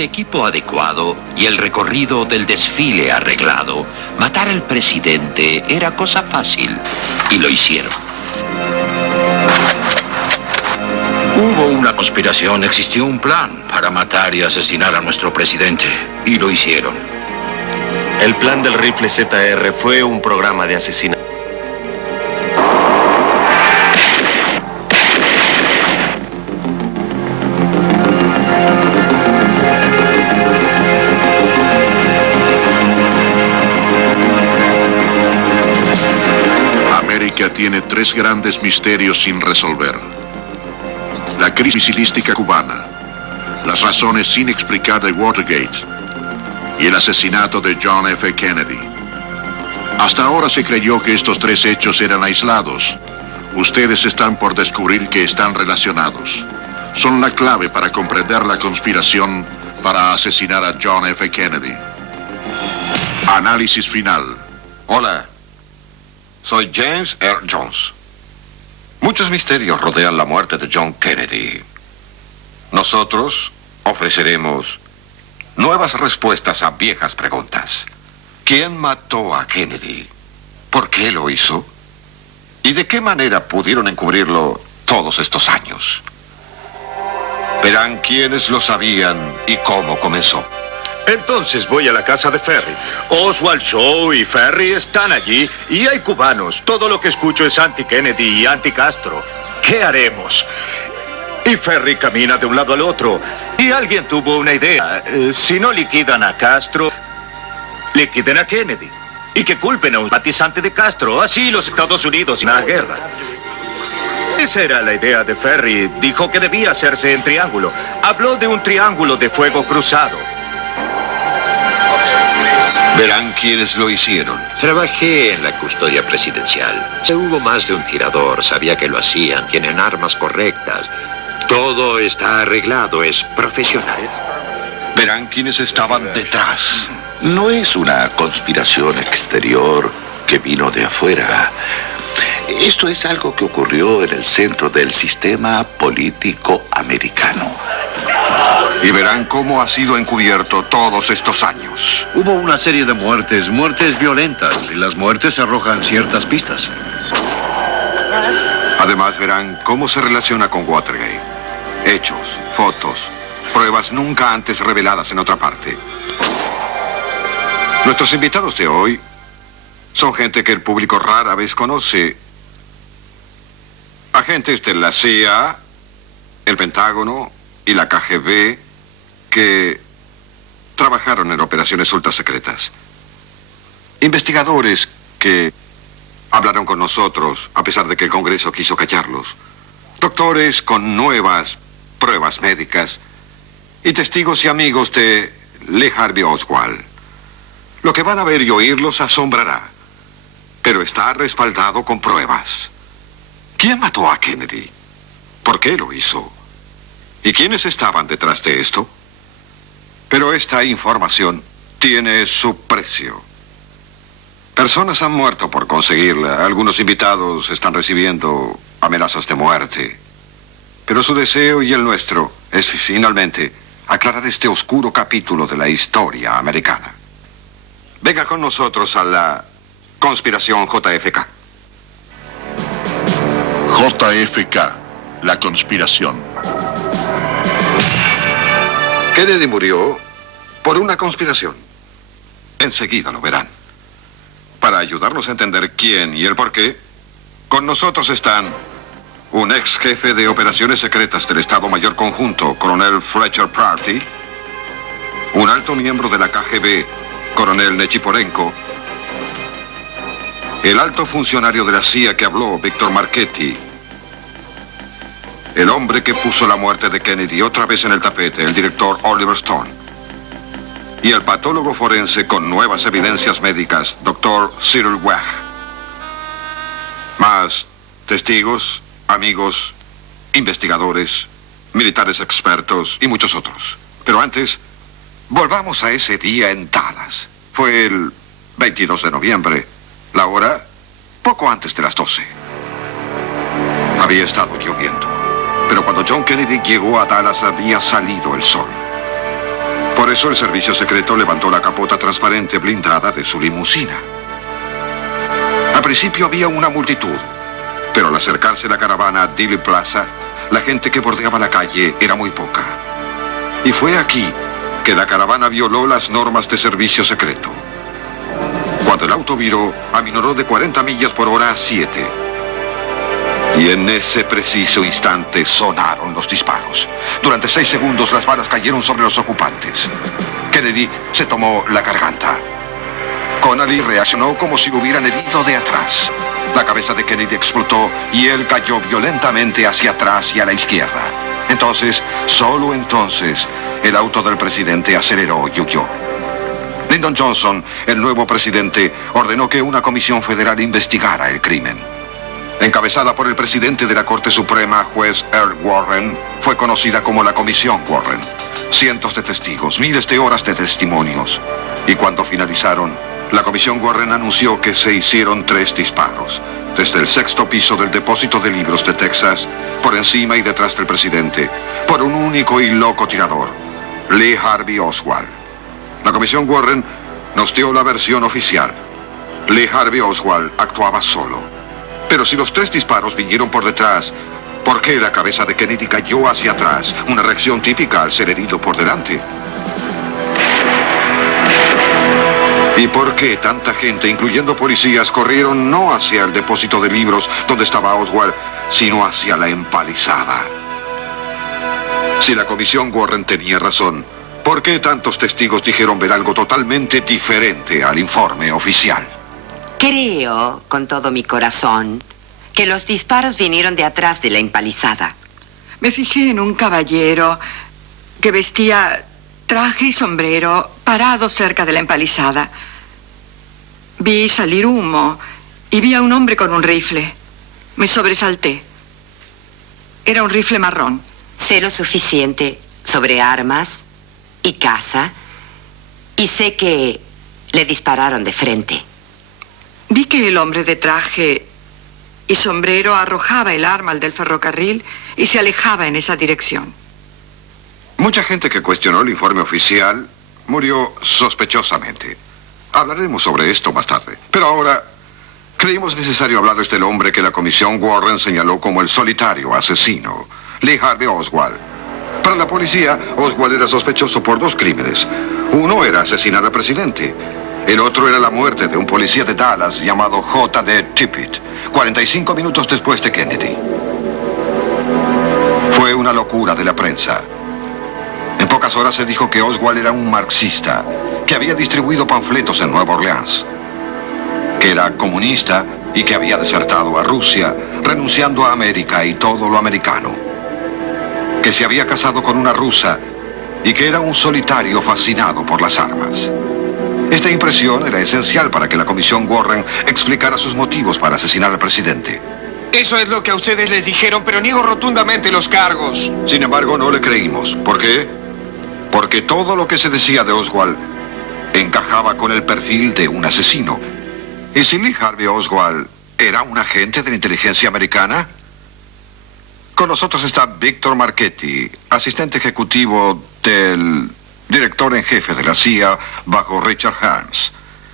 el equipo adecuado y el recorrido del desfile arreglado, matar al presidente era cosa fácil, y lo hicieron. Hubo una conspiración, existió un plan para matar y asesinar a nuestro presidente, y lo hicieron. El plan del rifle ZR fue un programa de asesinato. América tiene tres grandes misterios sin resolver: la crisis misilística cubana, las razones sin explicar de Watergate y el asesinato de John F. Kennedy. Hasta ahora se creyó que estos tres hechos eran aislados. Ustedes están por descubrir que están relacionados. Son la clave para comprender la conspiración para asesinar a John F. Kennedy. Análisis final. Hola, soy James Earl Jones. Muchos misterios rodean la muerte de John Kennedy. Nosotros ofreceremos nuevas respuestas a viejas preguntas. ¿Quién mató a Kennedy? ¿Por qué lo hizo? ¿Y de qué manera pudieron encubrirlo todos estos años? Verán quiénes lo sabían y cómo comenzó. Entonces voy a la casa de Ferry. Oswald Shaw y Ferry están allí y hay cubanos. Todo lo que escucho es anti-Kennedy y anti-Castro. ¿Qué haremos? Y Ferry camina de un lado al otro. Y alguien tuvo una idea. Si no liquidan a Castro, liquiden a Kennedy. Y que culpen a un simpatizante de Castro. Así los Estados Unidos en la guerra. Esa era la idea de Ferry. Dijo que debía hacerse en triángulo. Habló de un triángulo de fuego cruzado. Verán quiénes lo hicieron. Trabajé en la custodia presidencial. Hubo más de un tirador, sabía que lo hacían, tienen armas correctas. Todo está arreglado, es profesional. Verán quiénes estaban detrás. No es una conspiración exterior que vino de afuera. Esto es algo que ocurrió en el centro del sistema político americano. Y verán cómo ha sido encubierto todos estos años. Hubo una serie de muertes violentas, y las muertes arrojan ciertas pistas. Además verán cómo se relaciona con Watergate. Hechos, fotos, pruebas nunca antes reveladas en otra parte. Nuestros invitados de hoy son gente que el público rara vez conoce. Agentes de la CIA, el Pentágono y la KGB que trabajaron en operaciones ultrasecretas. Investigadores que hablaron con nosotros a pesar de que el Congreso quiso callarlos. Doctores con nuevas pruebas médicas y testigos y amigos de Lee Harvey Oswald. Lo que van a ver y oír los asombrará, pero está respaldado con pruebas. ¿Quién mató a Kennedy? ¿Por qué lo hizo? ¿Y quiénes estaban detrás de esto? Pero esta información tiene su precio. Personas han muerto por conseguirla. Algunos invitados están recibiendo amenazas de muerte. Pero su deseo y el nuestro es finalmente aclarar este oscuro capítulo de la historia americana. Venga con nosotros a la conspiración JFK. JFK, la conspiración. Kennedy murió por una conspiración. Enseguida lo verán. Para ayudarnos a entender quién y el por qué, con nosotros están un ex jefe de operaciones secretas del Estado Mayor Conjunto, coronel Fletcher Pratty, un alto miembro de la KGB, coronel Nechiporenko, el alto funcionario de la CIA que habló, Víctor Marchetti, el hombre que puso la muerte de Kennedy otra vez en el tapete, el director Oliver Stone, y el patólogo forense con nuevas evidencias médicas, Dr. Cyril Wagh. Más testigos, amigos, investigadores, militares expertos y muchos otros. Pero antes, volvamos a ese día en Dallas. Fue el 22 de noviembre, la hora poco antes de las 12. Había estado lloviendo, pero cuando John Kennedy llegó a Dallas había salido el sol. Por eso el servicio secreto levantó la capota transparente blindada de su limusina. Al principio había una multitud, pero al acercarse la caravana a Dealey Plaza, la gente que bordeaba la calle era muy poca. Y fue aquí que la caravana violó las normas de servicio secreto. Cuando el auto viró, aminoró de 40 millas por hora a 7. Y en ese preciso instante sonaron los disparos. Durante 6 segundos las balas cayeron sobre los ocupantes. Kennedy se tomó la garganta. Connally reaccionó como si lo hubieran herido de atrás. La cabeza de Kennedy explotó y él cayó violentamente hacia atrás y a la izquierda. Entonces, solo entonces, el auto del presidente aceleró y huyó. Lyndon Johnson, el nuevo presidente, ordenó que una comisión federal investigara el crimen. Encabezada por el presidente de la Corte Suprema, juez Earl Warren, fue conocida como la Comisión Warren. Cientos de testigos, miles de horas de testimonios. Y cuando finalizaron, la Comisión Warren anunció que se hicieron 3 disparos. Desde el 6º piso del depósito de libros de Texas, por encima y detrás del presidente, por un único y loco tirador, Lee Harvey Oswald. La Comisión Warren nos dio la versión oficial. Lee Harvey Oswald actuaba solo. Pero si los 3 disparos vinieron por detrás, ¿por qué la cabeza de Kennedy cayó hacia atrás? Una reacción típica al ser herido por delante. ¿Y por qué tanta gente, incluyendo policías, corrieron no hacia el depósito de libros donde estaba Oswald, sino hacia la empalizada? Si la Comisión Warren tenía razón, ¿por qué tantos testigos dijeron ver algo totalmente diferente al informe oficial? Creo, con todo mi corazón, que los disparos vinieron de atrás de la empalizada. Me fijé en un caballero que vestía traje y sombrero parado cerca de la empalizada. Vi salir humo y vi a un hombre con un rifle. Me sobresalté. Era un rifle marrón. Sé lo suficiente sobre armas y caza y sé que le dispararon de frente. Vi que el hombre de traje y sombrero arrojaba el arma al del ferrocarril y se alejaba en esa dirección. Mucha gente que cuestionó el informe oficial murió sospechosamente. Hablaremos sobre esto más tarde. Pero ahora creímos necesario hablarles del hombre que la Comisión Warren señaló como el solitario asesino, Lee Harvey Oswald. Para la policía, Oswald era sospechoso por 2 crímenes. Uno era asesinar al presidente. El otro era la muerte de un policía de Dallas llamado J.D. Tippit, 45 minutos después de Kennedy. Fue una locura de la prensa. En pocas horas se dijo que Oswald era un marxista, que había distribuido panfletos en Nueva Orleans, que era comunista y que había desertado a Rusia, renunciando a América y todo lo americano, que se había casado con una rusa y que era un solitario fascinado por las armas. Esta impresión era esencial para que la Comisión Warren explicara sus motivos para asesinar al presidente. Eso es lo que a ustedes les dijeron, pero niego rotundamente los cargos. Sin embargo, no le creímos. ¿Por qué? Porque todo lo que se decía de Oswald encajaba con el perfil de un asesino. ¿Y si Lee Harvey Oswald era un agente de la inteligencia americana? Con nosotros está Victor Marchetti, asistente ejecutivo del director en jefe de la CIA bajo Richard Helms.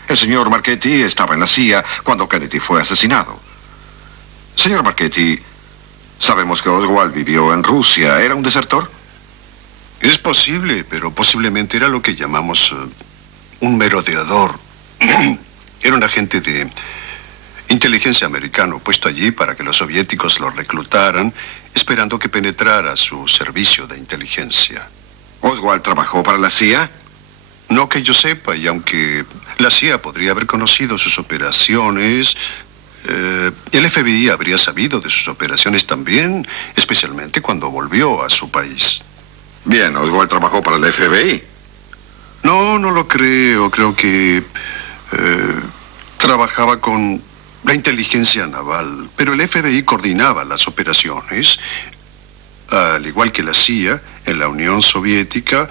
El señor Marchetti estaba en la CIA cuando Kennedy fue asesinado. Señor Marchetti, sabemos que Oswald vivió en Rusia. ¿Era un desertor? Es posible, pero posiblemente era lo que llamamos un merodeador. Era un agente de inteligencia americano puesto allí para que los soviéticos lo reclutaran, esperando que penetrara su servicio de inteligencia. ¿Oswald trabajó para la CIA? No que yo sepa, y aunque la CIA podría haber conocido sus operaciones, el FBI habría sabido de sus operaciones también, especialmente cuando volvió a su país. Bien, Oswald trabajó para el FBI. No, no lo creo. Creo que trabajaba con la inteligencia naval, pero el FBI coordinaba las operaciones, al igual que la CIA en la Unión Soviética,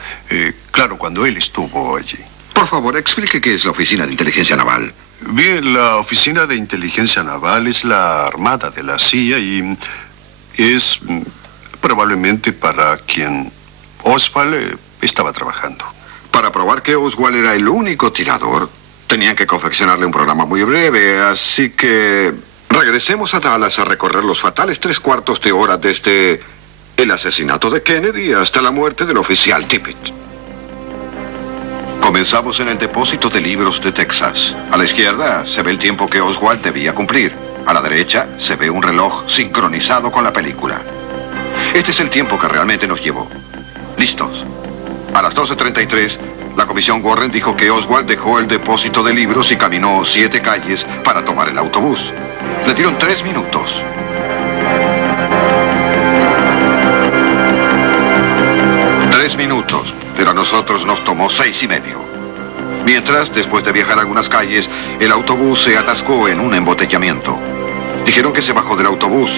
claro, cuando él estuvo allí. Por favor, explique qué es la Oficina de Inteligencia Naval. Bien, la Oficina de Inteligencia Naval es la armada de la CIA y es probablemente para quien Oswald estaba trabajando. Para probar que Oswald era el único tirador, tenían que confeccionarle un programa muy breve, así que regresemos a Dallas a recorrer los fatales 3/4 de hora desde el asesinato de Kennedy hasta la muerte del oficial Tippit. Comenzamos en el depósito de libros de Texas. A la izquierda se ve el tiempo que Oswald debía cumplir. A la derecha se ve un reloj sincronizado con la película. Este es el tiempo que realmente nos llevó. Listos. A las 12:33, la comisión Warren dijo que Oswald dejó el depósito de libros y caminó 7 calles para tomar el autobús. Le dieron 3 minutos. Minutos, pero a nosotros nos tomó 6:30. Mientras, después de viajar algunas calles, el autobús se atascó en un embotellamiento. Dijeron que se bajó del autobús.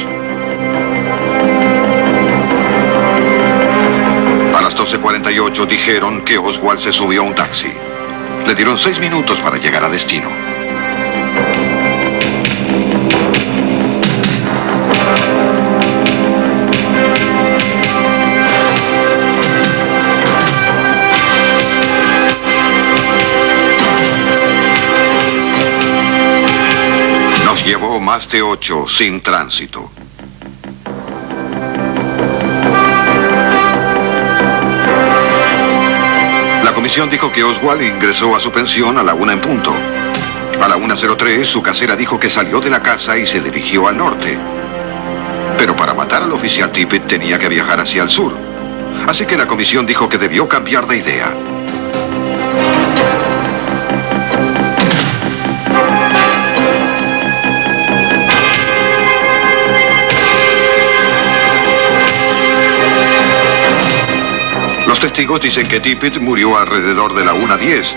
A las 12:48 dijeron que Oswald se subió a un taxi. Le dieron 6 minutos para llegar a destino. Llevó más de 8 sin tránsito. La comisión dijo que Oswald ingresó a su pensión a la 1 en punto. A la 1:03, su casera dijo que salió de la casa y se dirigió al norte. Pero para matar al oficial Tippit tenía que viajar hacia el sur. Así que la comisión dijo que debió cambiar de idea. Los testigos dicen que Tippit murió alrededor de la 1:10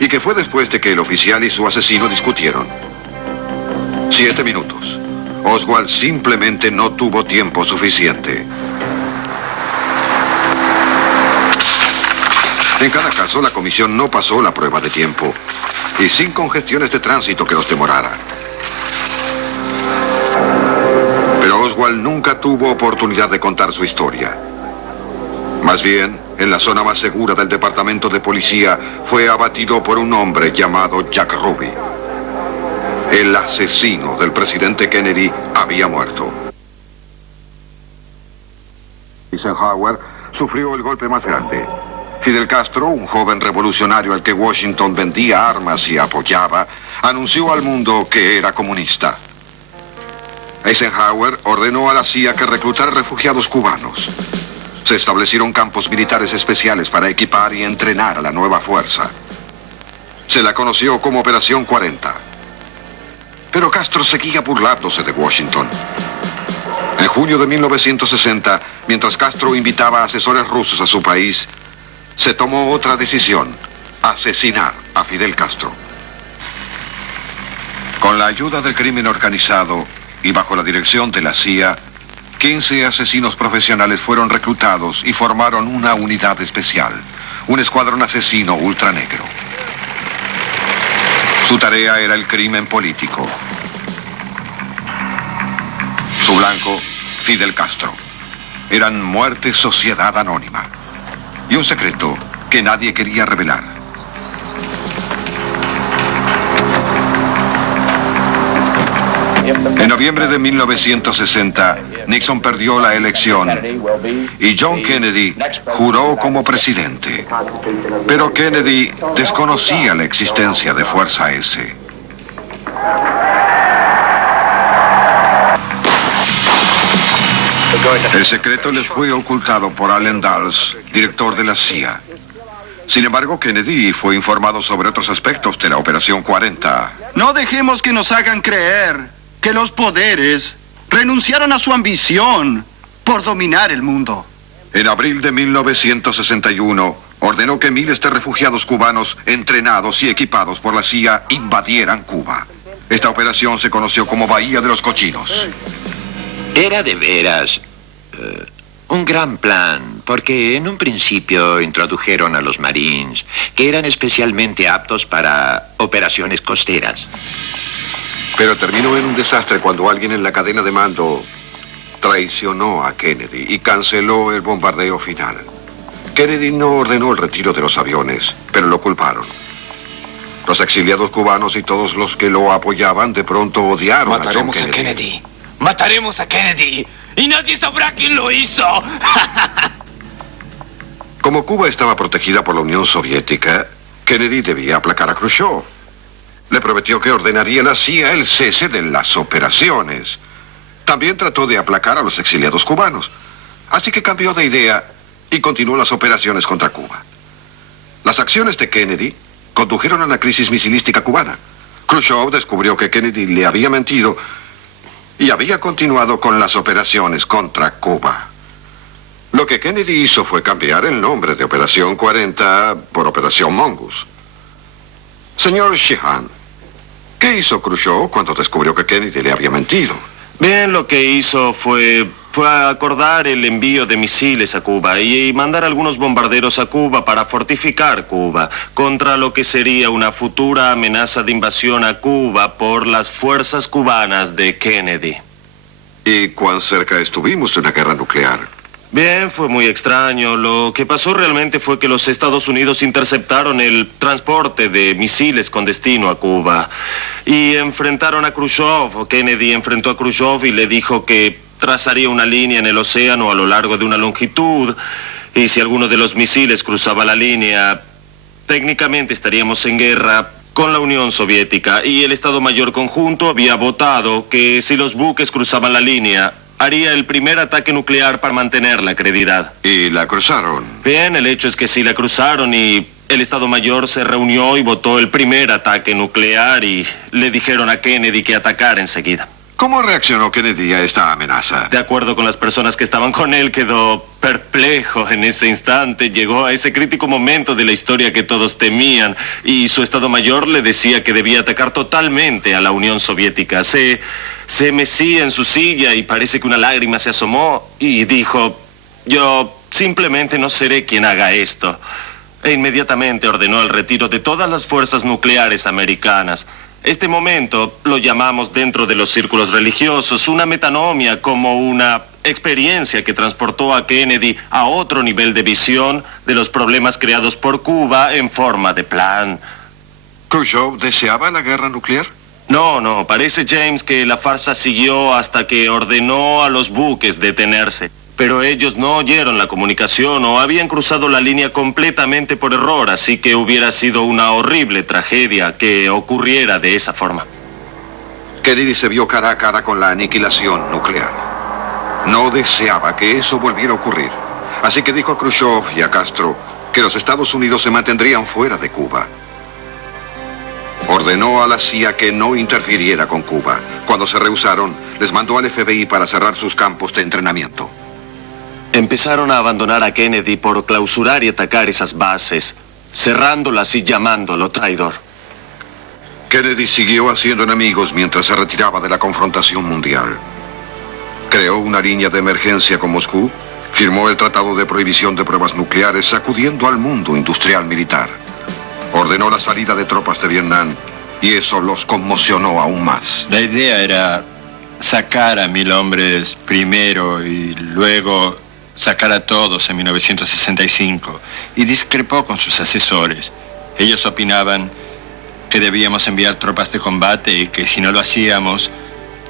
y que fue después de que el oficial y su asesino discutieron. 7 minutos. Oswald simplemente no tuvo tiempo suficiente. En cada caso, la comisión no pasó la prueba de tiempo y sin congestiones de tránsito que los demorara. Pero Oswald nunca tuvo oportunidad de contar su historia. Más bien, en la zona más segura del departamento de policía, fue abatido por un hombre llamado Jack Ruby. El asesino del presidente Kennedy había muerto. Eisenhower sufrió el golpe más grande. Fidel Castro, un joven revolucionario al que Washington vendía armas y apoyaba, anunció al mundo que era comunista. Eisenhower ordenó a la CIA que reclutara refugiados cubanos. Se establecieron campos militares especiales para equipar y entrenar a la nueva fuerza. Se la conoció como Operación 40. Pero Castro seguía burlándose de Washington. En junio de 1960, mientras Castro invitaba a asesores rusos a su país, se tomó otra decisión: asesinar a Fidel Castro. Con la ayuda del crimen organizado y bajo la dirección de la CIA, 15 asesinos profesionales fueron reclutados y formaron una unidad especial, un escuadrón asesino ultranegro. Su tarea era el crimen político. Su blanco, Fidel Castro. Eran muerte, sociedad anónima. Y un secreto que nadie quería revelar. En noviembre de 1960, Nixon perdió la elección y John Kennedy juró como presidente. Pero Kennedy desconocía la existencia de Fuerza S. El secreto les fue ocultado por Allen Dulles, director de la CIA. Sin embargo, Kennedy fue informado sobre otros aspectos de la Operación 40. No dejemos que nos hagan creer que los poderes renunciaron a su ambición por dominar el mundo. En abril de 1961, ordenó que miles de refugiados cubanos entrenados y equipados por la CIA invadieran Cuba. Esta operación se conoció como Bahía de los Cochinos. Era de veras un gran plan, porque en un principio introdujeron a los Marines, que eran especialmente aptos para operaciones costeras. Pero terminó en un desastre cuando alguien en la cadena de mando traicionó a Kennedy y canceló el bombardeo final. Kennedy no ordenó el retiro de los aviones, pero lo culparon. Los exiliados cubanos y todos los que lo apoyaban de pronto odiaron a John Kennedy. Mataremos a Kennedy. Y nadie sabrá quién lo hizo. Como Cuba estaba protegida por la Unión Soviética, Kennedy debía aplacar a Khrushchev. Le prometió que ordenaría a la CIA el cese de las operaciones. También trató de aplacar a los exiliados cubanos. Así que cambió de idea y continuó las operaciones contra Cuba. Las acciones de Kennedy condujeron a la crisis misilística cubana. Khrushchev descubrió que Kennedy le había mentido y había continuado con las operaciones contra Cuba. Lo que Kennedy hizo fue cambiar el nombre de Operación 40 por Operación Mongoose. Señor Sheehan, ¿qué hizo Khrushchev cuando descubrió que Kennedy le había mentido? Bien, lo que hizo fue acordar el envío de misiles a Cuba y mandar algunos bombarderos a Cuba para fortificar Cuba contra lo que sería una futura amenaza de invasión a Cuba por las fuerzas cubanas de Kennedy. ¿Y cuán cerca estuvimos de una guerra nuclear? Bien, fue muy extraño. Lo que pasó realmente fue que los Estados Unidos interceptaron el transporte de misiles con destino a Cuba y enfrentaron a Khrushchev. Kennedy enfrentó a Khrushchev y le dijo que trazaría una línea en el océano a lo largo de una longitud y si alguno de los misiles cruzaba la línea, técnicamente estaríamos en guerra con la Unión Soviética y el Estado Mayor Conjunto había votado que si los buques cruzaban la línea, haría el primer ataque nuclear para mantener la credibilidad. ¿Y la cruzaron? Bien, el hecho es que sí la cruzaron y el Estado Mayor se reunió y votó el primer ataque nuclear y le dijeron a Kennedy que atacara enseguida. ¿Cómo reaccionó Kennedy a esta amenaza? De acuerdo con las personas que estaban con él, quedó perplejo en ese instante. Llegó a ese crítico momento de la historia que todos temían y su Estado Mayor le decía que debía atacar totalmente a la Unión Soviética. Se mecía en su silla y parece que una lágrima se asomó y dijo, yo simplemente no seré quien haga esto. E inmediatamente ordenó el retiro de todas las fuerzas nucleares americanas. Este momento lo llamamos dentro de los círculos religiosos una metanomia, como una experiencia que transportó a Kennedy a otro nivel de visión de los problemas creados por Cuba en forma de plan. ¿Khrushchev deseaba la guerra nuclear? No, parece, James, que la farsa siguió hasta que ordenó a los buques detenerse. Pero ellos no oyeron la comunicación o habían cruzado la línea completamente por error, así que hubiera sido una horrible tragedia que ocurriera de esa forma. Kennedy se vio cara a cara con la aniquilación nuclear. No deseaba que eso volviera a ocurrir. Así que dijo a Khrushchev y a Castro que los Estados Unidos se mantendrían fuera de Cuba. Ordenó a la CIA que no interfiriera con Cuba. Cuando se rehusaron, les mandó al FBI para cerrar sus campos de entrenamiento. Empezaron a abandonar a Kennedy por clausurar y atacar esas bases, cerrándolas y llamándolo traidor. Kennedy siguió haciendo enemigos mientras se retiraba de la confrontación mundial. Creó una línea de emergencia con Moscú, firmó el Tratado de Prohibición de Pruebas Nucleares, sacudiendo al mundo industrial militar. Ordenó la salida de tropas de Vietnam y eso los conmocionó aún más. La idea era sacar a 1000 hombres primero y luego sacar a todos en 1965 y discrepó con sus asesores. Ellos opinaban que debíamos enviar tropas de combate y que si no lo hacíamos,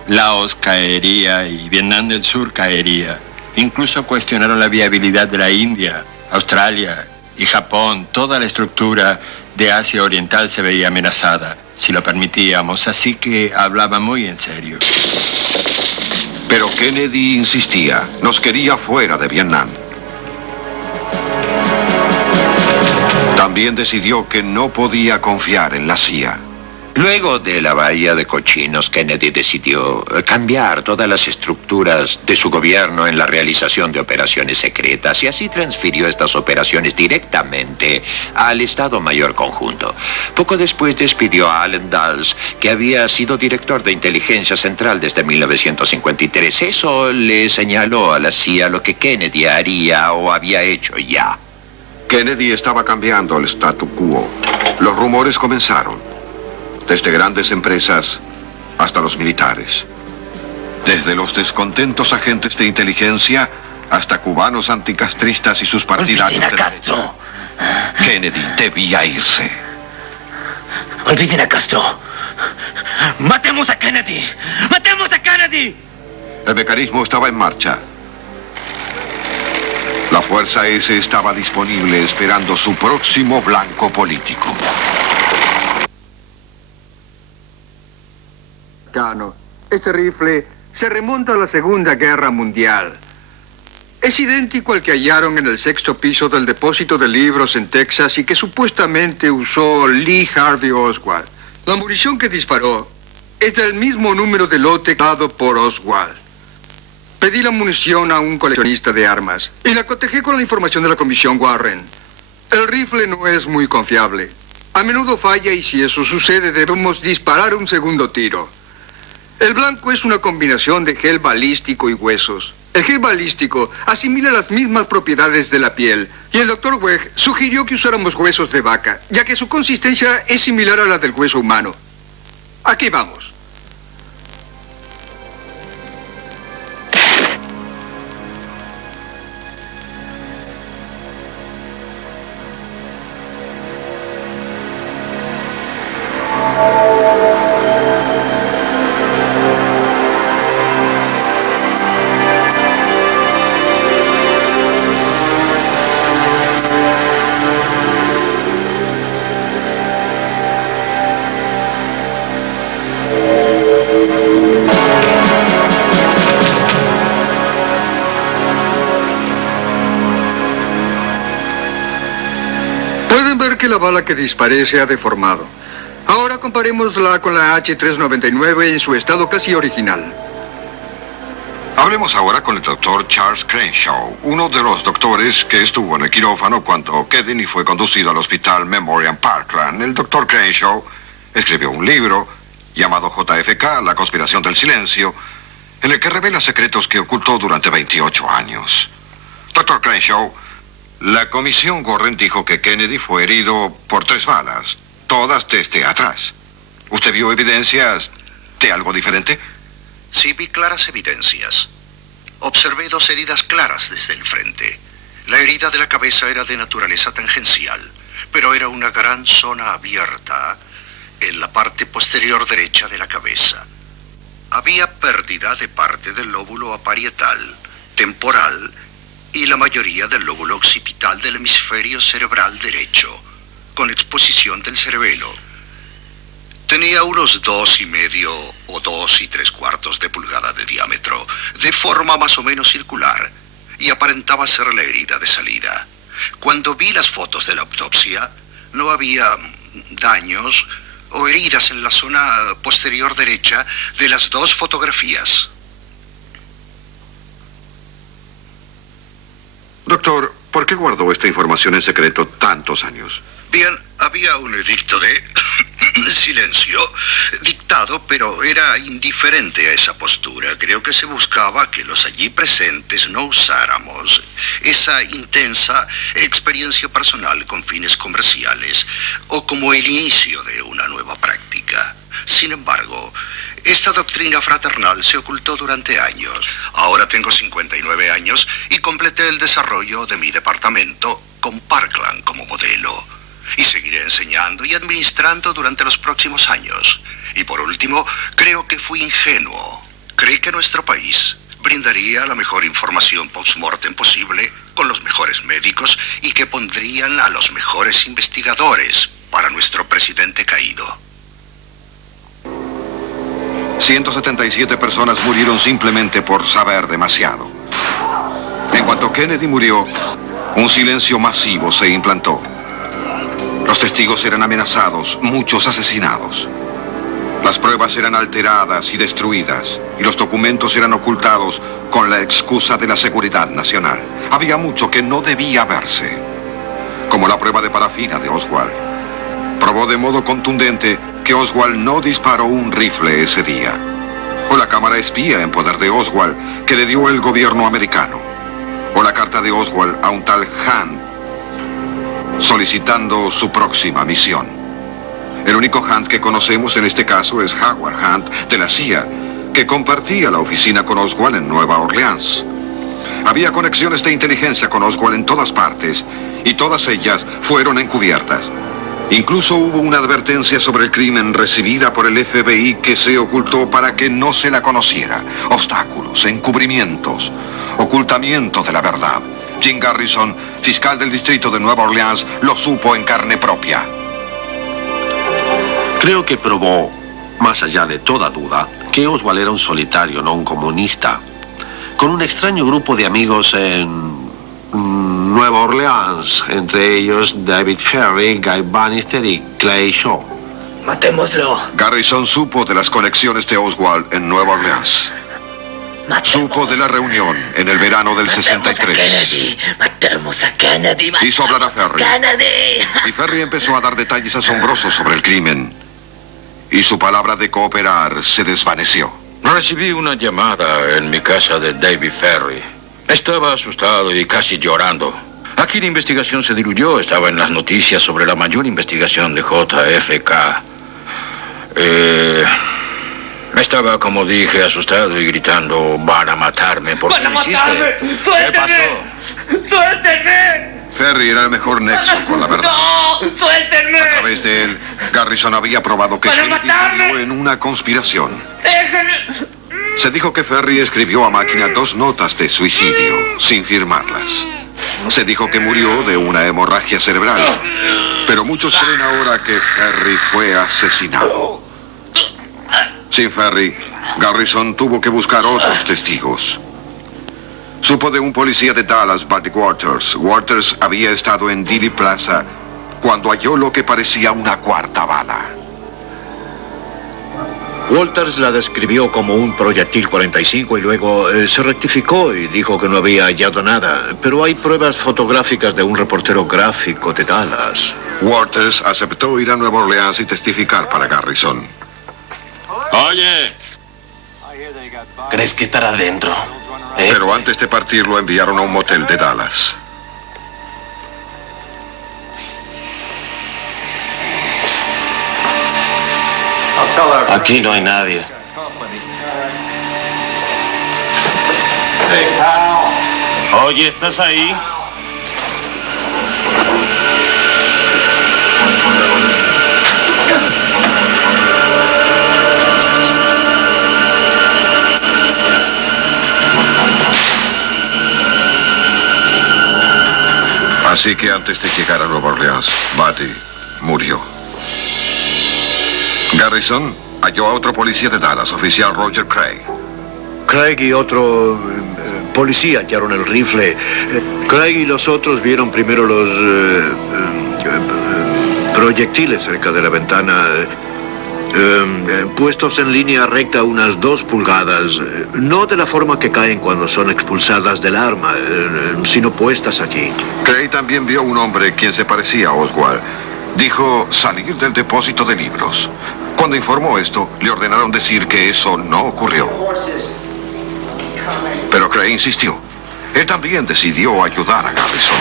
Laos caería y Vietnam del Sur caería. Incluso cuestionaron la viabilidad de la India, Australia y Japón. Toda la estructura de Asia Oriental se veía amenazada si lo permitíamos, así que hablaba muy en serio. Pero Kennedy insistía, nos quería fuera de Vietnam. También decidió que no podía confiar en la CIA. Luego de la Bahía de Cochinos, Kennedy decidió cambiar todas las estructuras de su gobierno en la realización de operaciones secretas y así transfirió estas operaciones directamente al Estado Mayor Conjunto. Poco después despidió a Allen Dulles, que había sido director de inteligencia central desde 1953. Eso le señaló a la CIA lo que Kennedy haría o había hecho ya. Kennedy estaba cambiando el statu quo. Los rumores comenzaron. Desde grandes empresas hasta los militares. Desde los descontentos agentes de inteligencia hasta cubanos anticastristas y sus partidarios. Olviden a Castro. Kennedy debía irse. Olviden a Castro. ¡Matemos a Kennedy! ¡Matemos a Kennedy! El mecanismo estaba en marcha. La Fuerza S estaba disponible esperando su próximo blanco político. Este rifle se remonta a la Segunda Guerra Mundial. Es idéntico al que hallaron en el 6º piso del depósito de libros en Texas y que supuestamente usó Lee Harvey Oswald. La munición que disparó es del mismo número de lote dado por Oswald. Pedí la munición a un coleccionista de armas y la cotejé con la información de la Comisión Warren. El rifle no es muy confiable. A menudo falla y si eso sucede debemos disparar un segundo tiro. El blanco es una combinación de gel balístico y huesos. El gel balístico asimila las mismas propiedades de la piel y el Dr. Weg sugirió que usáramos huesos de vaca, ya que su consistencia es similar a la del hueso humano. Aquí vamos. Que la bala que disparé se ha deformado. Ahora comparémosla con la H399 en su estado casi original. Hablemos ahora con el doctor Charles Crenshaw, uno de los doctores que estuvo en el quirófano cuando Kennedy fue conducido al hospital Memorial Parkland. El doctor Crenshaw escribió un libro llamado JFK, La conspiración del silencio, en el que revela secretos que ocultó durante 28 años. Doctor Crenshaw, la comisión Warren dijo que Kennedy fue herido por 3 balas, todas desde atrás. ¿Usted vio evidencias de algo diferente? Sí, vi claras evidencias. Observé 2 heridas claras desde el frente. La herida de la cabeza era de naturaleza tangencial, pero era una gran zona abierta en la parte posterior derecha de la cabeza. Había pérdida de parte del lóbulo aparietal, temporal, y la mayoría del lóbulo occipital del hemisferio cerebral derecho, con exposición del cerebelo. Tenía unos 2,5 o 2 3/4 de pulgada de diámetro, de forma más o menos circular, y aparentaba ser la herida de salida. Cuando vi las fotos de la autopsia, no había daños o heridas en la zona posterior derecha de las 2 fotografías. Doctor, ¿por qué guardó esta información en secreto tantos años? Bien, había un edicto de silencio dictado, pero era indiferente a esa postura. Creo que se buscaba que los allí presentes no usáramos esa intensa experiencia personal con fines comerciales o como el inicio de una nueva práctica. Sin embargo, esta doctrina fraternal se ocultó durante años. Ahora tengo 59 años y completé el desarrollo de mi departamento con Parkland como modelo. Y seguiré enseñando y administrando durante los próximos años. Y por último, creo que fui ingenuo. Creí que nuestro país brindaría la mejor información post-mortem posible con los mejores médicos y que pondrían a los mejores investigadores para nuestro presidente caído. 177 personas murieron simplemente por saber demasiado. En cuanto Kennedy murió, un silencio masivo se implantó. Los testigos eran amenazados, muchos asesinados. Las pruebas eran alteradas y destruidas, y los documentos eran ocultados con la excusa de la seguridad nacional. Había mucho que no debía verse, como la prueba de parafina de Oswald. Probó de modo contundente que Oswald no disparó un rifle ese día, o la cámara espía en poder de Oswald que le dio el gobierno americano, o la carta de Oswald a un tal Hunt solicitando su próxima misión. El único Hunt que conocemos en este caso es Howard Hunt de la CIA, que compartía la oficina con Oswald en Nueva Orleans. Había conexiones de inteligencia con Oswald en todas partes, y todas ellas fueron encubiertas. Incluso hubo una advertencia sobre el crimen recibida por el FBI que se ocultó para que no se la conociera. Obstáculos, encubrimientos, ocultamiento de la verdad. Jim Garrison, fiscal del distrito de Nueva Orleans, lo supo en carne propia. Creo que probó, más allá de toda duda, que Oswald era un solitario, no un comunista, con un extraño grupo de amigos en Nueva Orleans, entre ellos David Ferry, Guy Bannister y Clay Shaw. Matémoslo. Garrison supo de las conexiones de Oswald en Nueva Orleans. Supo de la reunión en el verano del 63. Matemos a Kennedy. Hizo hablar a Ferry. Kennedy. Y Ferry empezó a dar detalles asombrosos sobre el crimen. Y su palabra de cooperar se desvaneció. Recibí una llamada en mi casa de David Ferry. Estaba asustado y casi llorando. Aquí la investigación se diluyó. Estaba en las noticias sobre la mayor investigación de JFK. Estaba, como dije, asustado y gritando, van a matarme. ¿Por qué lo hiciste? ¡Suélteme! ¿Qué pasó? ¡Suéltenme! Ferry era el mejor nexo con la verdad. ¡No! ¡Suéltenme! A través de él, Garrison había probado que Kennedy murió en una conspiración. ¡Déjenme! Se dijo que Ferry escribió a máquina 2 notas de suicidio, sin firmarlas. Se dijo que murió de una hemorragia cerebral. Pero muchos creen ahora que Ferry fue asesinado. Sin Ferry, Garrison tuvo que buscar otros testigos. Supo de un policía de Dallas, Buddy Waters. Waters había estado en Dealey Plaza cuando halló lo que parecía una cuarta bala. Walters la describió como un proyectil 45 y luego se rectificó y dijo que no había hallado nada. Pero hay pruebas fotográficas de un reportero gráfico de Dallas. Waters aceptó ir a Nueva Orleans y testificar para Garrison. Oye. ¿Crees que estará dentro? Pero antes de partir lo enviaron a un motel de Dallas. Aquí no hay nadie. Oye, ¿estás ahí? Así que antes de llegar a Nueva Orleans, Buddy murió. Garrison halló a otro policía de Dallas, oficial Roger Craig. Craig y otro policía hallaron el rifle. Craig y los otros vieron primero los proyectiles cerca de la ventana, puestos en línea recta unas 2 pulgadas, no de la forma que caen cuando son expulsadas del arma, sino puestas allí. Craig también vio un hombre quien se parecía a Oswald. Dijo salir del depósito de libros. Cuando informó esto, le ordenaron decir que eso no ocurrió. Pero Craig insistió. Él también decidió ayudar a Garrison.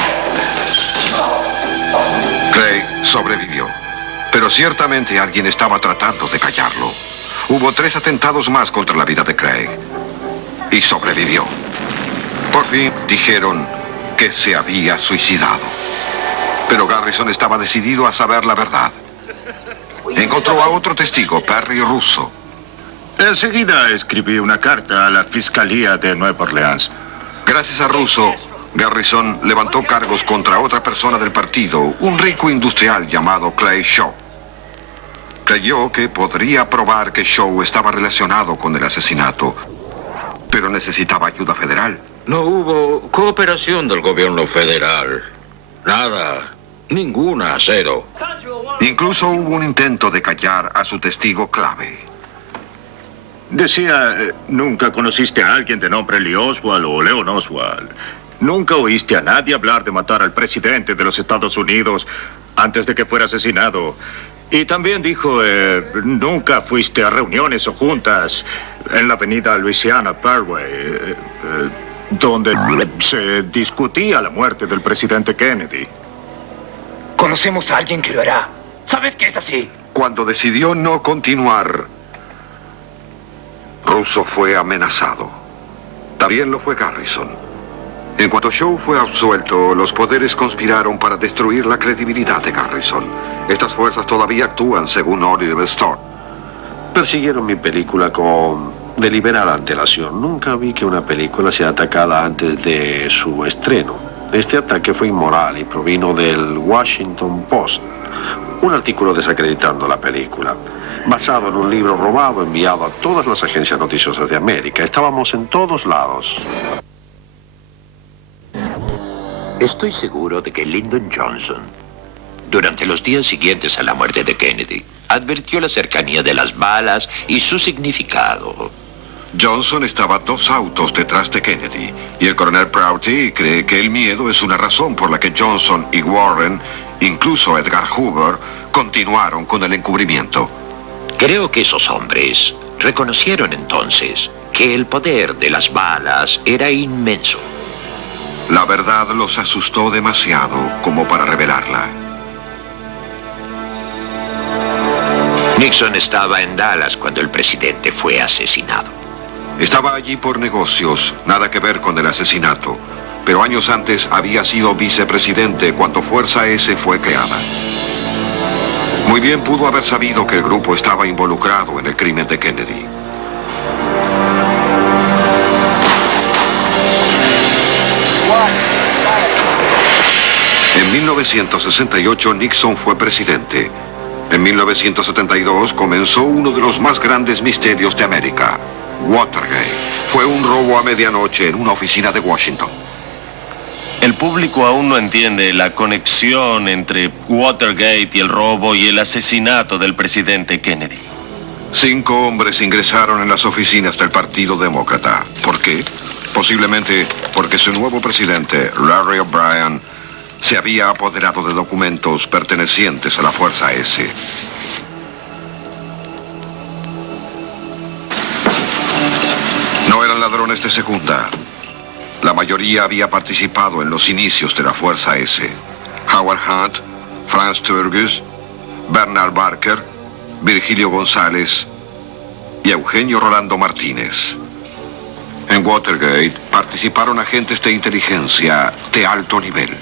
Craig sobrevivió. Pero ciertamente alguien estaba tratando de callarlo. Hubo 3 atentados más contra la vida de Craig. Y sobrevivió. Por fin dijeron que se había suicidado. Pero Garrison estaba decidido a saber la verdad. Encontró a otro testigo, Perry Russo. Enseguida escribí una carta a la Fiscalía de Nueva Orleans. Gracias a Russo, Garrison levantó cargos contra otra persona del partido, un rico industrial llamado Clay Shaw. Creyó que podría probar que Shaw estaba relacionado con el asesinato, pero necesitaba ayuda federal. No hubo cooperación del gobierno federal. Nada. Ninguna, 0. Incluso hubo un intento de callar a su testigo clave. Decía, nunca conociste a alguien de nombre Lee Oswald o Leon Oswald. Nunca oíste a nadie hablar de matar al presidente de los Estados Unidos antes de que fuera asesinado. Y también dijo, nunca fuiste a reuniones o juntas en la avenida Louisiana Parkway, donde se discutía la muerte del presidente Kennedy. Conocemos a alguien que lo hará. ¿Sabes que es así? Cuando decidió no continuar, Russo fue amenazado. También lo fue Garrison. En cuanto Shaw fue absuelto, los poderes conspiraron para destruir la credibilidad de Garrison. Estas fuerzas todavía actúan según Oliver Stone. Persiguieron mi película con deliberada antelación. Nunca vi que una película sea atacada antes de su estreno. Este ataque fue inmoral y provino del Washington Post, un artículo desacreditando la película, basado en un libro robado enviado a todas las agencias noticiosas de América. Estábamos en todos lados. Estoy seguro de que Lyndon Johnson, durante los días siguientes a la muerte de Kennedy, advirtió la cercanía de las balas y su significado. Johnson estaba 2 autos detrás de Kennedy, y el coronel Prouty cree que el miedo es una razón por la que Johnson y Warren, incluso Edgar Hoover, continuaron con el encubrimiento. Creo que esos hombres reconocieron entonces que el poder de las balas era inmenso. La verdad los asustó demasiado como para revelarla. Nixon estaba en Dallas cuando el presidente fue asesinado. Estaba allí por negocios, nada que ver con el asesinato, pero años antes había sido vicepresidente cuando Fuerza S fue creada. Muy bien pudo haber sabido que el grupo estaba involucrado en el crimen de Kennedy. En 1968 Nixon fue presidente. En 1972 comenzó uno de los más grandes misterios de América, Watergate. Fue un robo a medianoche en una oficina de Washington. El público aún no entiende la conexión entre Watergate y el robo y el asesinato del presidente Kennedy. 5 hombres ingresaron en las oficinas del Partido Demócrata. ¿Por qué? Posiblemente porque su nuevo presidente, Larry O'Brien, se había apoderado de documentos pertenecientes a la Fuerza S. No eran ladrones de segunda. La mayoría había participado en los inicios de la Fuerza S. Howard Hunt, Franz Turges, Bernard Barker, Virgilio González y Eugenio Rolando Martínez. En Watergate participaron agentes de inteligencia de alto nivel.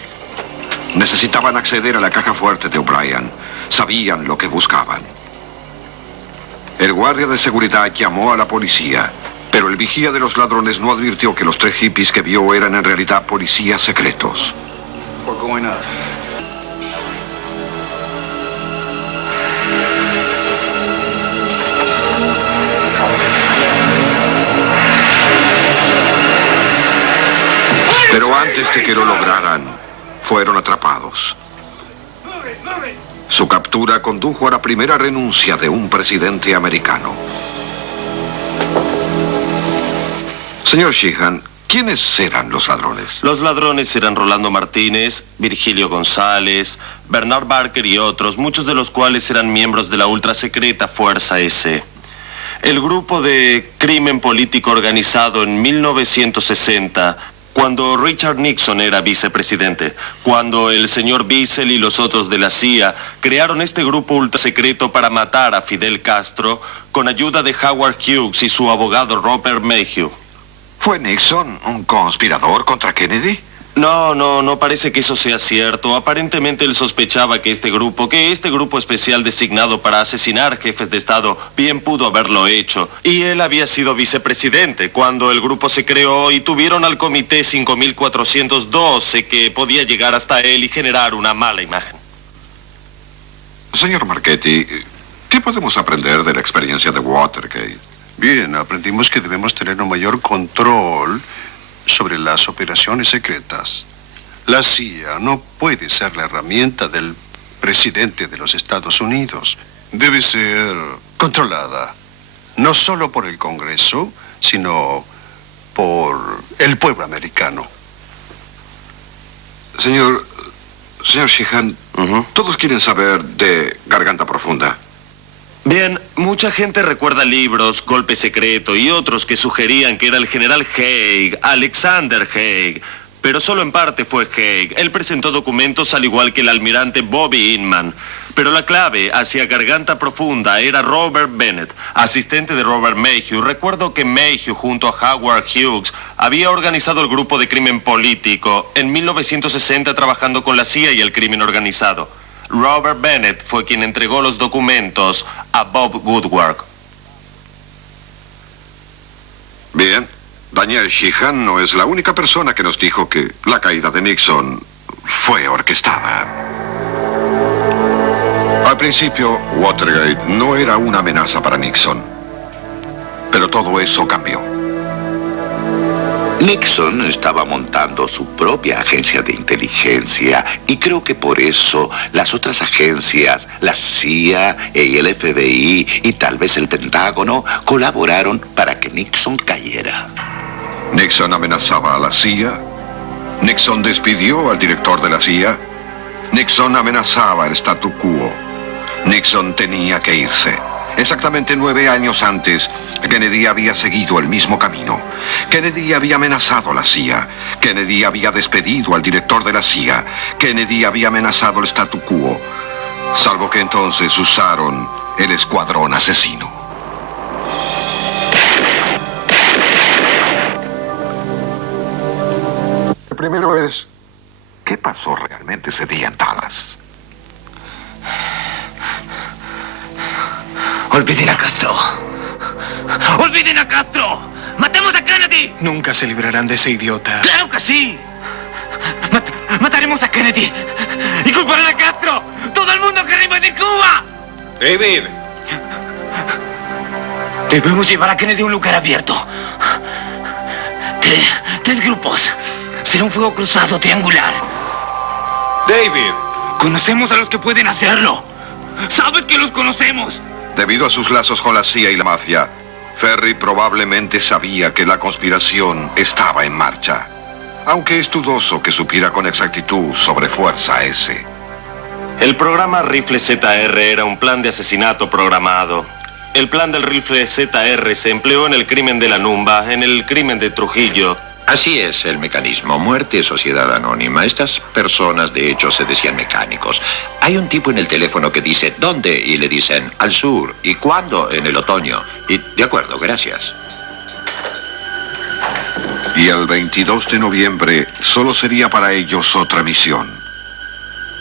Necesitaban acceder a la caja fuerte de O'Brien. Sabían lo que buscaban. El guardia de seguridad llamó a la policía, pero el vigía de los ladrones no advirtió que los 3 hippies que vio eran en realidad policías secretos. Pero antes de que lo lograran, fueron atrapados. Su captura condujo a la primera renuncia de un presidente americano. Señor Sheehan, ¿quiénes eran los ladrones? Los ladrones eran Rolando Martínez, Virgilio González, Bernard Barker y otros, muchos de los cuales eran miembros de la ultrasecreta Fuerza S. El grupo de crimen político organizado en 1960, cuando Richard Nixon era vicepresidente, cuando el señor Bissell y los otros de la CIA crearon este grupo ultrasecreto para matar a Fidel Castro con ayuda de Howard Hughes y su abogado Robert Mayhew. ¿Fue Nixon un conspirador contra Kennedy? No parece que eso sea cierto. Aparentemente él sospechaba que este grupo especial designado para asesinar jefes de Estado bien pudo haberlo hecho. Y él había sido vicepresidente cuando el grupo se creó y tuvieron al comité 5412 que podía llegar hasta él y generar una mala imagen. Señor Marchetti, ¿qué podemos aprender de la experiencia de Watergate? Bien, aprendimos que debemos tener un mayor control sobre las operaciones secretas. La CIA no puede ser la herramienta del presidente de los Estados Unidos. Debe ser controlada, no solo por el Congreso, sino por el pueblo americano. Señor Sheehan, todos quieren saber de Garganta Profunda. Bien, mucha gente recuerda libros, Golpe Secreto y otros que sugerían que era el general Haig, Alexander Haig, pero solo en parte fue Haig. Él presentó documentos al igual que el almirante Bobby Inman. Pero la clave hacia Garganta Profunda era Robert Bennett, asistente de Robert Mayhew. Recuerdo que Mayhew, junto a Howard Hughes, había organizado el grupo de crimen político en 1960 trabajando con la CIA y el crimen organizado. Robert Bennett fue quien entregó los documentos a Bob Woodward. Bien, Daniel Sheehan no es la única persona que nos dijo que la caída de Nixon fue orquestada. Al principio, Watergate no era una amenaza para Nixon, pero todo eso cambió. Nixon estaba montando su propia agencia de inteligencia y creo que por eso las otras agencias, la CIA y el FBI y tal vez el Pentágono colaboraron para que Nixon cayera. Nixon amenazaba a la CIA, Nixon despidió al director de la CIA, Nixon amenazaba el statu quo. Nixon tenía que irse. Exactamente 9 años antes, Kennedy había seguido el mismo camino. Kennedy había amenazado a la CIA. Kennedy había despedido al director de la CIA. Kennedy había amenazado el statu quo. Salvo que entonces usaron el escuadrón asesino. El primero es, ¿qué pasó realmente ese día en Dallas? Olviden a Castro. ¡Olviden a Castro! ¡Matemos a Kennedy! Nunca se librarán de ese idiota. ¡Claro que sí! Mataremos a Kennedy y culparán a Castro. ¡Todo el mundo que arriba de Cuba! David. Debemos llevar a Kennedy a un lugar abierto. Tres grupos. Será un fuego cruzado triangular. David. Conocemos a los que pueden hacerlo. ¡Sabes que los conocemos! Debido a sus lazos con la CIA y la mafia, Ferry probablemente sabía que la conspiración estaba en marcha, aunque es dudoso que supiera con exactitud sobre Fuerza S. El programa Rifle ZR era un plan de asesinato programado. El plan del Rifle ZR se empleó en el crimen de la Numba, en el crimen de Trujillo. Así es el mecanismo. Muerte, sociedad anónima. Estas personas, de hecho, se decían mecánicos. Hay un tipo en el teléfono que dice ¿dónde? Y le dicen al sur. ¿Y cuándo? En el otoño. Y de acuerdo, gracias. Y el 22 de noviembre solo sería para ellos otra misión.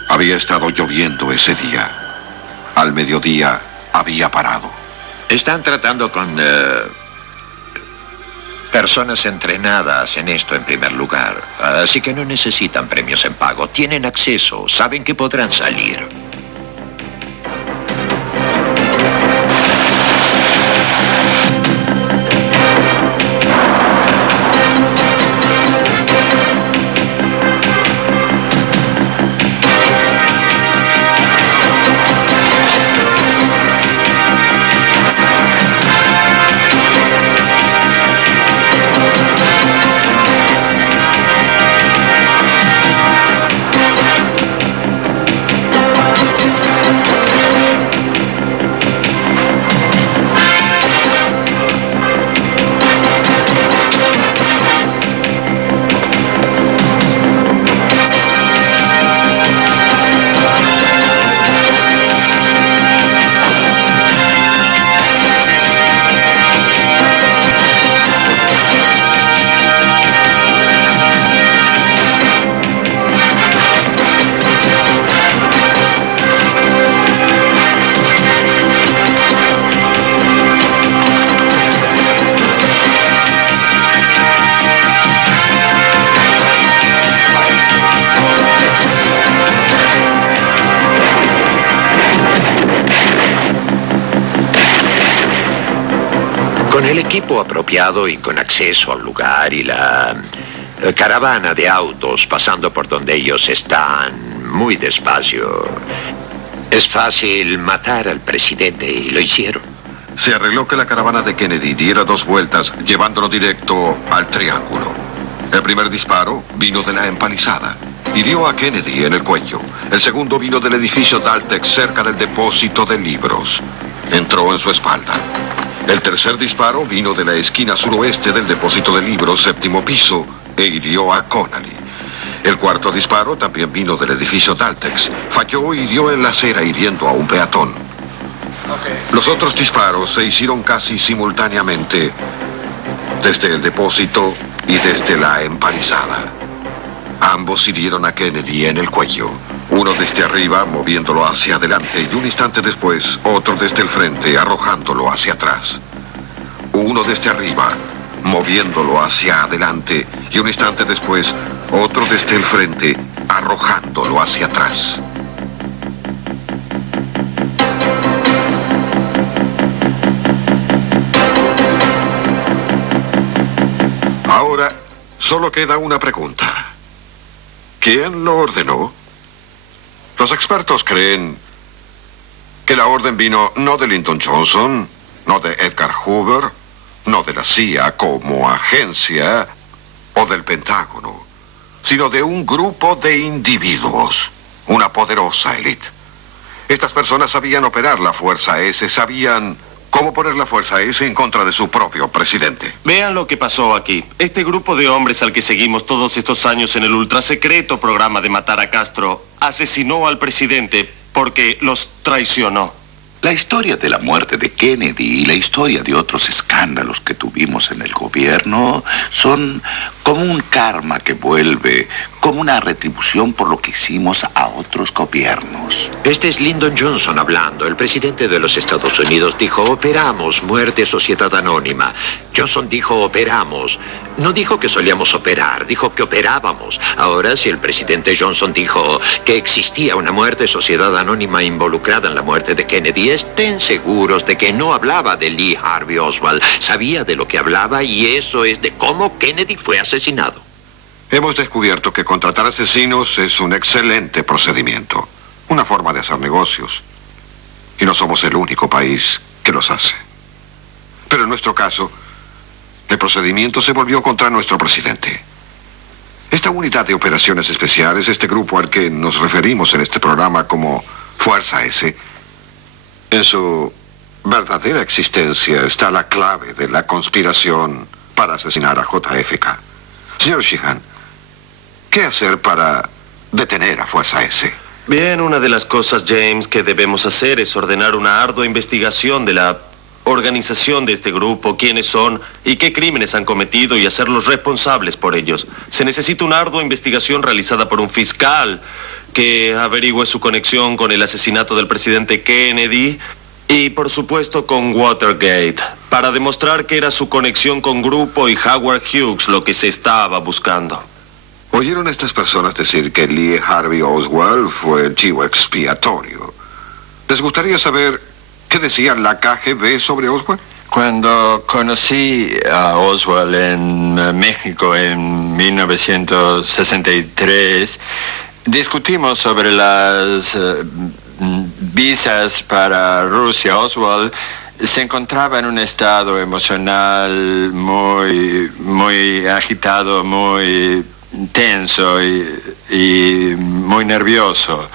Había estado lloviendo ese día. Al mediodía había parado. Están tratando con personas entrenadas en esto en primer lugar. Así que no necesitan premios en pago. Tienen acceso. Saben que podrán salir. Con el equipo apropiado y con acceso al lugar y la caravana de autos pasando por donde ellos están muy despacio, es fácil matar al presidente y lo hicieron. Se arregló que la caravana de Kennedy diera 2 vueltas, llevándolo directo al triángulo. El primer disparo vino de la empalizada. Hirió a Kennedy en el cuello. El segundo vino del edificio Daltex, cerca del depósito de libros. Entró en su espalda. El tercer disparo vino de la esquina suroeste del depósito de libros, 7º piso, e hirió a Connally. El cuarto disparo también vino del edificio Daltex. Falló y dio en la acera hiriendo a un peatón. Los otros disparos se hicieron casi simultáneamente desde el depósito y desde la empalizada. Ambos hirieron a Kennedy en el cuello. Uno desde arriba, moviéndolo hacia adelante, y un instante después, otro desde el frente, arrojándolo hacia atrás. Uno desde arriba, moviéndolo hacia adelante, y un instante después, otro desde el frente, arrojándolo hacia atrás. Ahora, solo queda una pregunta. ¿Quién lo ordenó? Los expertos creen que la orden vino no de Lyndon Johnson, no de Edgar Hoover, no de la CIA como agencia o del Pentágono, sino de un grupo de individuos, una poderosa élite. Estas personas sabían operar la Fuerza S, sabían cómo poner la Fuerza S en contra de su propio presidente. Vean lo que pasó aquí. Este grupo de hombres al que seguimos todos estos años en el ultrasecreto programa de matar a Castro asesinó al presidente porque los traicionó. La historia de la muerte de Kennedy y la historia de otros escándalos que tuvimos en el gobierno son como un karma que vuelve, como una retribución por lo que hicimos a otros gobiernos. Este es Lyndon Johnson hablando. El presidente de los Estados Unidos dijo, operamos, muerte, sociedad anónima. Johnson dijo, operamos. No dijo que solíamos operar, dijo que operábamos. Ahora, si el presidente Johnson dijo que existía una muerte, sociedad anónima involucrada en la muerte de Kennedy, estén seguros de que no hablaba de Lee Harvey Oswald. Sabía de lo que hablaba y eso es de cómo Kennedy fue asesinado. Hemos descubierto que contratar asesinos es un excelente procedimiento, una forma de hacer negocios. Y no somos el único país que los hace. Pero en nuestro caso, el procedimiento se volvió contra nuestro presidente. Esta unidad de operaciones especiales, este grupo al que nos referimos en este programa como Fuerza S, en su verdadera existencia está la clave de la conspiración para asesinar a JFK. Señor Sheehan, ¿qué hacer para detener a Fuerza S? Bien, una de las cosas, James, que debemos hacer es ordenar una ardua investigación de la organización de este grupo, quiénes son y qué crímenes han cometido y hacerlos responsables por ellos. Se necesita una ardua investigación realizada por un fiscal que averigüe su conexión con el asesinato del presidente Kennedy y, por supuesto, con Watergate, para demostrar que era su conexión con Grupo y Howard Hughes lo que se estaba buscando. ¿Oyeron a estas personas decir que Lee Harvey Oswald fue el chivo expiatorio? ¿Les gustaría saber qué decía la KGB sobre Oswald? Cuando conocí a Oswald en México en 1963, discutimos sobre las visas para Rusia. Oswald se encontraba en un estado emocional muy agitado, muy tenso y muy nervioso.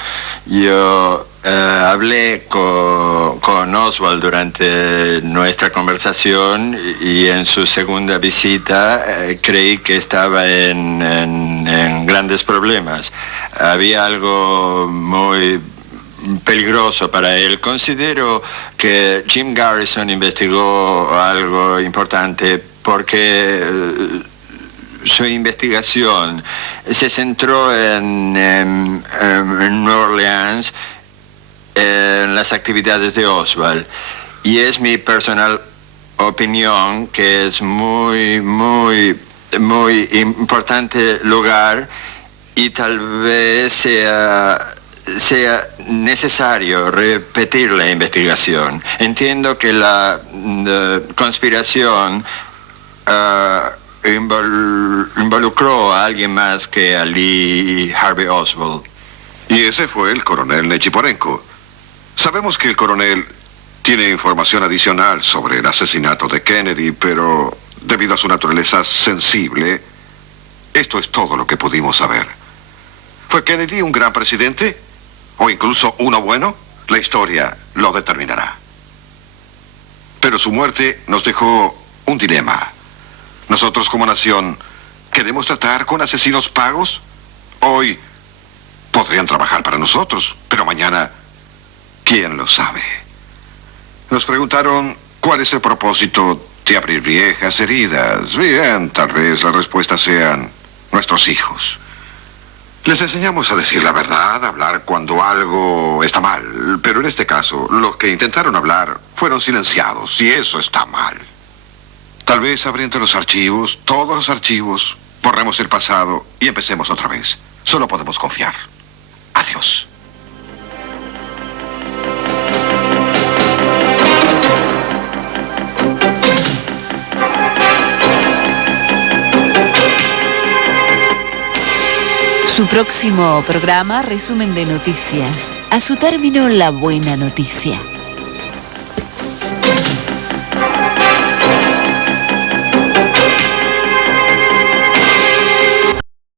Yo hablé con Oswald durante nuestra conversación y en su segunda visita creí que estaba en grandes problemas. Había algo muy peligroso para él. Considero que Jim Garrison investigó algo importante porque su investigación se centró en Nueva Orleans, en las actividades de Oswald. Y es mi personal opinión que es muy importante lugar y tal vez sea necesario repetir la investigación. Entiendo que la conspiración involucró a alguien más que a Lee Harvey Oswald. Y ese fue el coronel Nechiporenko. Sabemos que el coronel tiene información adicional sobre el asesinato de Kennedy, pero debido a su naturaleza sensible, esto es todo lo que pudimos saber. ¿Fue Kennedy un gran presidente? ¿O incluso uno bueno? La historia lo determinará. Pero su muerte nos dejó un dilema. Nosotros como nación, ¿queremos tratar con asesinos pagos Hoy podrían trabajar para nosotros, pero mañana, ¿quién lo sabe? Nos preguntaron cuál es el propósito de abrir viejas heridas. Bien, tal vez la respuesta sean nuestros hijos. Les enseñamos a decir la verdad, a hablar cuando algo está mal. Pero en este caso, los que intentaron hablar fueron silenciados, y eso está mal. Tal vez abriendo los archivos, todos los archivos, borremos el pasado y empecemos otra vez. Solo podemos confiar. Adiós. Su próximo programa, resumen de noticias. A su término, la buena noticia.